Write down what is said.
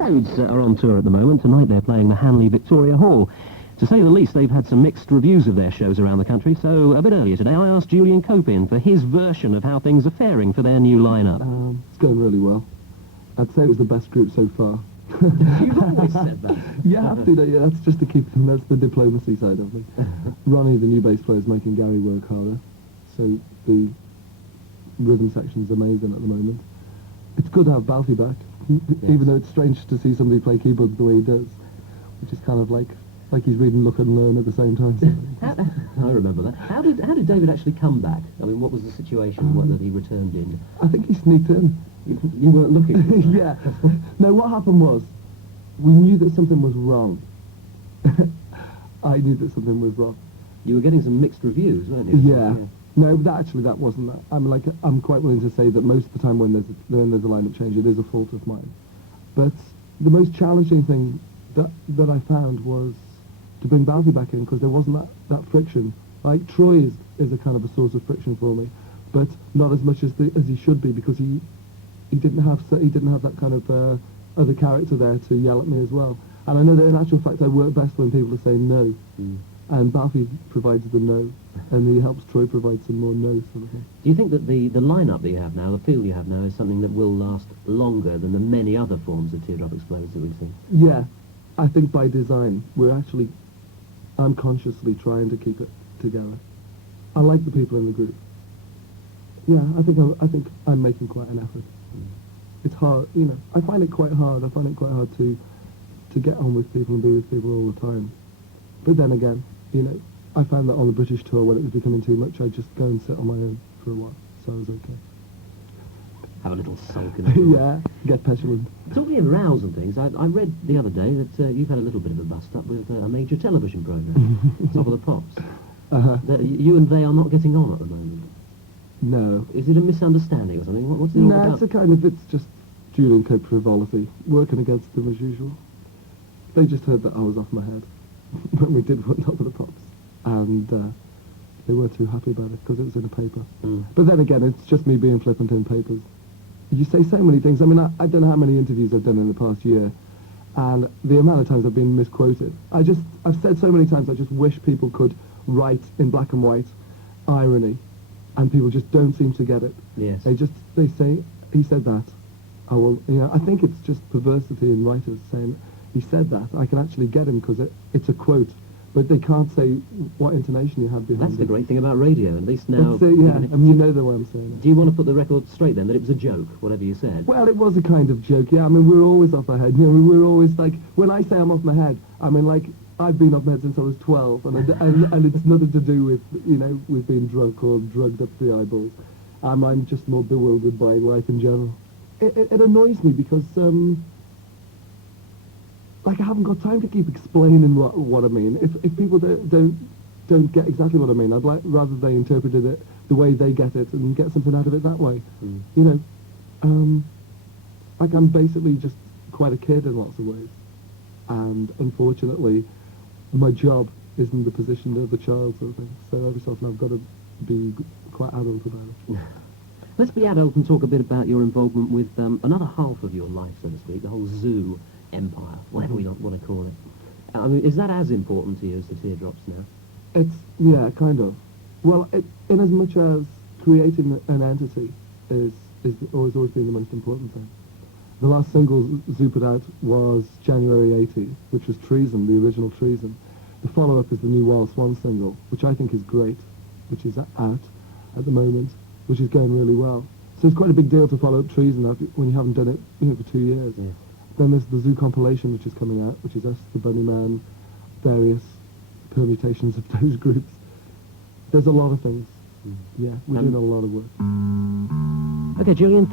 Toads are on tour at the moment. Tonight they're playing the Hanley Victoria Hall. To say the least, they've had some mixed reviews of their shows around the country, so a bit earlier today I asked Julian Cope in for his version of how things are faring for their new lineup. It's going really well. I'd say it was the best group so far. You've always said that. You have to, yeah, that's just to keep them, that's the diplomacy side of it. Ronnie, the new bass player, is making Gary work harder, so the rhythm section's amazing at the moment. It's good to have Balfi back, even though it's strange to see somebody play keyboards the way he does, which is kind of like he's reading Look and Learn at the same time. I remember that. How did David actually come back? I mean, what was the situation that he returned in? I think he sneaked in. You weren't looking? Yeah. No, what happened was, we knew that something was wrong. I knew that something was wrong. You were getting some mixed reviews, weren't you? Yeah. No, that wasn't that. I'm quite willing to say that most of the time when there's a lineup change, it is a fault of mine. But the most challenging thing that I found was to bring Balfi back in, because there wasn't that friction. Like, Troy is a kind of a source of friction for me, but not as much as he should be, because he didn't have that kind of other character there to yell at me as well. And I know that in actual fact I work best when people are saying no, and Balfi provides the no, and he helps Troy provide some more no sort of thing. Do you think that the lineup that you have now, the feel you have now, is something that will last longer than the many other forms of Teardrop Explodes that we've seen? Yeah, I think by design we're actually unconsciously trying to keep it together. I like the people in the group. Yeah, I think I'm making quite an effort. It's hard, you know. I find it quite hard. I find it quite hard to get on with people and be with people all the time. But then again, you know, I found that on the British tour, when it was becoming too much, I'd just go and sit on my own for a while. So I was okay. Have a little sulk in it. Yeah, get petulant. Talking of rows and things, I read the other day that you've had a little bit of a bust-up with a major television programme, Top of the Pops. That you and they are not getting on at the moment. No. Is it a misunderstanding or something? What's it all about? It's just Julian Cope frivolity, working against them as usual. They just heard that I was off my head when we did Top of the Pops, and they weren't too happy about it because it was in a paper. But then again, it's just me being flippant in papers. You say so many things. I mean, I don't know how many interviews I've done in the past year, and the amount of times I've been misquoted. I've said so many times, I just wish people could write in black and white irony, and people just don't seem to get it. Yes. They say, he said that. I think it's just perversity in writers saying, he said that. I can actually get him because it's a quote, but they can't say what intonation you have behind it. That's the great thing about radio, at least now. And you know the way I'm saying it. Do you want to put the record straight then, that it was a joke, whatever you said? Well, it was a kind of joke, yeah. I mean, we're always off our head. You know, we're always like, when I say I'm off my head, I mean, like, I've been off my head since I was 12, and it's nothing to do with, you know, with being drunk or drugged up the eyeballs. I'm just more bewildered by life in general. It annoys me because, like, I haven't got time to keep explaining what I mean. If people don't get exactly what I mean, I'd like rather they interpreted it the way they get it and get something out of it that way. You know, like, I'm basically just quite a kid in lots of ways, and unfortunately, my job is in the position of a child sort of thing. So every so often I've got to be quite adult about it. Let's be adult and talk a bit about your involvement with another half of your life, so to speak, the whole zoo empire, whatever we want to call it. I mean, is that as important to you as the Teardrops now? Yeah, kind of. Well, in as much as creating an entity is always been the most important thing. The last single Zoo put out was January 80, which was Treason, the original Treason. The follow-up is the new Wild Swan single, which I think is great, which is out at the moment, which is going really well. So it's quite a big deal to follow up Treason when you haven't done it, you know, for 2 years. Yeah. Then there's the Zoo compilation, which is coming out, which is us, the Bunny Man, various permutations of those groups. There's a lot of things. Yeah, we're doing a lot of work. Okay, Julian, thank